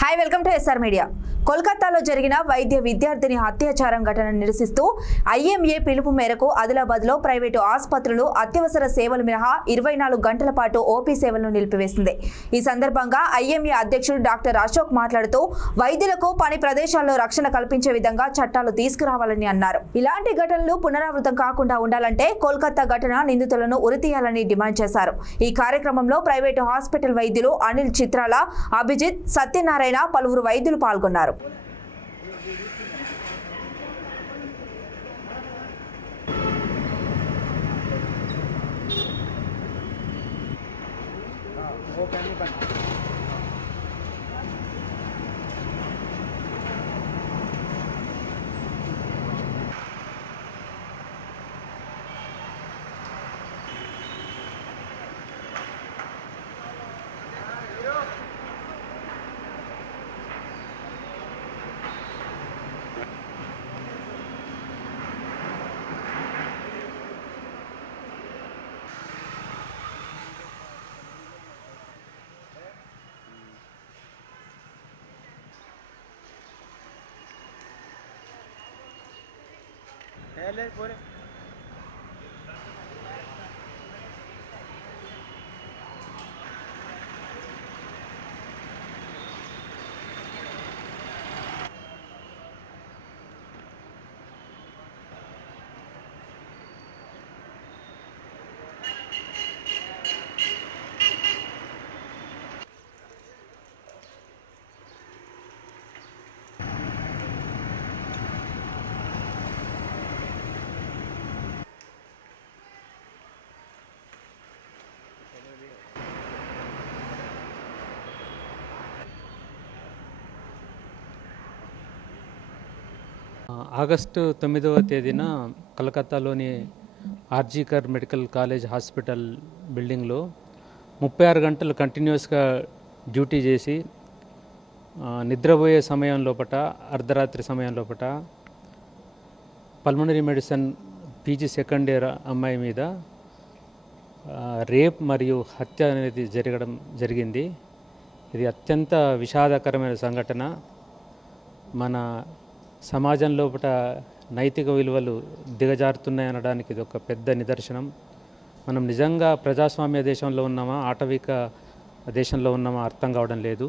Hi welcome to SR media. కోల్కతాలో జరిగిన వైద్య విద్యార్థిని అత్యాచారం ఘటనను నిరసిస్తూ ఐఎంఏ పిలుపు మేరకు ఆదిలాబాద్లో ప్రైవేటు ఆసుపత్రులు అత్యవసర సేవలు మినహా 24 గంటల పాటు ఓపీ సేవలను నిలిపివేసింది. ఈ సందర్భంగా ఐఎంఏ అధ్యక్షుడు డాక్టర్ అశోక్ మాట్లాడుతూ వైద్యులకు పని ప్రదేశాల్లో రక్షణ కల్పించే విధంగా చట్టాలు తీసుకురావాలని అన్నారు. ఇలాంటి ఘటనలు పునరావృతం కాకుండా ఉండాలంటే కోల్కతా ఘటన నిందితులను ఉరితీయాలని డిమాండ్ చేశారు. ఈ కార్యక్రమంలో ప్రైవేటు హాస్పిటల్ వైద్యులు అనిల్ చిత్రాల, అభిజిత్, సత్యనారాయణ పలువురు వైద్యులు పాల్గొన్నారు. ఆగస్టు 9వ తేదీన కలకత్తాలోని ఆర్జీకర్ మెడికల్ కాలేజ్ హాస్పిటల్ బిల్డింగ్లో 36 గంటలు కంటిన్యూస్గా డ్యూటీ చేసి నిద్రపోయే సమయం లోపట, అర్ధరాత్రి సమయం లోపట pulmonary medicine PG second year అమ్మాయి మీద రేప్ మరియు హత్య అనేది జరిగింది. ఇది అత్యంత విషాదకరమైన సంఘటన. మన సమాజం లోపల నైతిక విలువలు దిగజారుతున్నాయనడానికి ఇది ఒక పెద్ద నిదర్శనం. మనం నిజంగా ప్రజాస్వామ్య దేశంలో ఉన్నామా, ఆటవిక దేశంలో ఉన్నామా అర్థం కావడం లేదు.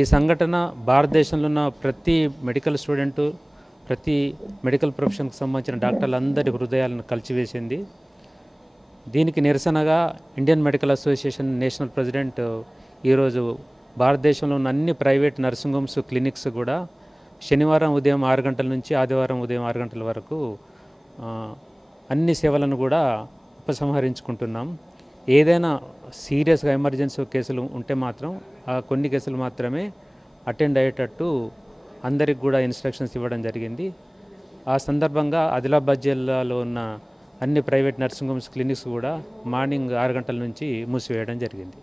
ఈ సంఘటన భారతదేశంలో ఉన్న ప్రతి మెడికల్ స్టూడెంటు, ప్రతి మెడికల్ ప్రొఫెషన్కి సంబంధించిన డాక్టర్లందరి హృదయాలను కలిచివేసింది. దీనికి నిరసనగా Indian medical association national president ఈరోజు భారతదేశంలో ఉన్న అన్ని ప్రైవేట్ నర్సింగ్ హోమ్స్, క్లినిక్స్ కూడా శనివారం ఉదయం 6 గంటల నుంచి ఆదివారం ఉదయం 6 గంటల వరకు అన్ని సేవలను కూడా ఉపసంహరించుకుంటున్నాం. ఏదైనా సీరియస్గా ఎమర్జెన్సీ కేసులు ఉంటే మాత్రం ఆ కొన్ని కేసులు మాత్రమే అటెండ్ అయ్యేటట్టు అందరికి కూడా ఇన్స్ట్రక్షన్స్ ఇవ్వడం జరిగింది. ఆ సందర్భంగా ఆదిలాబాద్ జిల్లాలో ఉన్న అన్ని ప్రైవేట్ నర్సింగ్ హోమ్స్, క్లినిక్స్ కూడా మార్నింగ్ 6 గంటల నుంచి మూసివేయడం జరిగింది.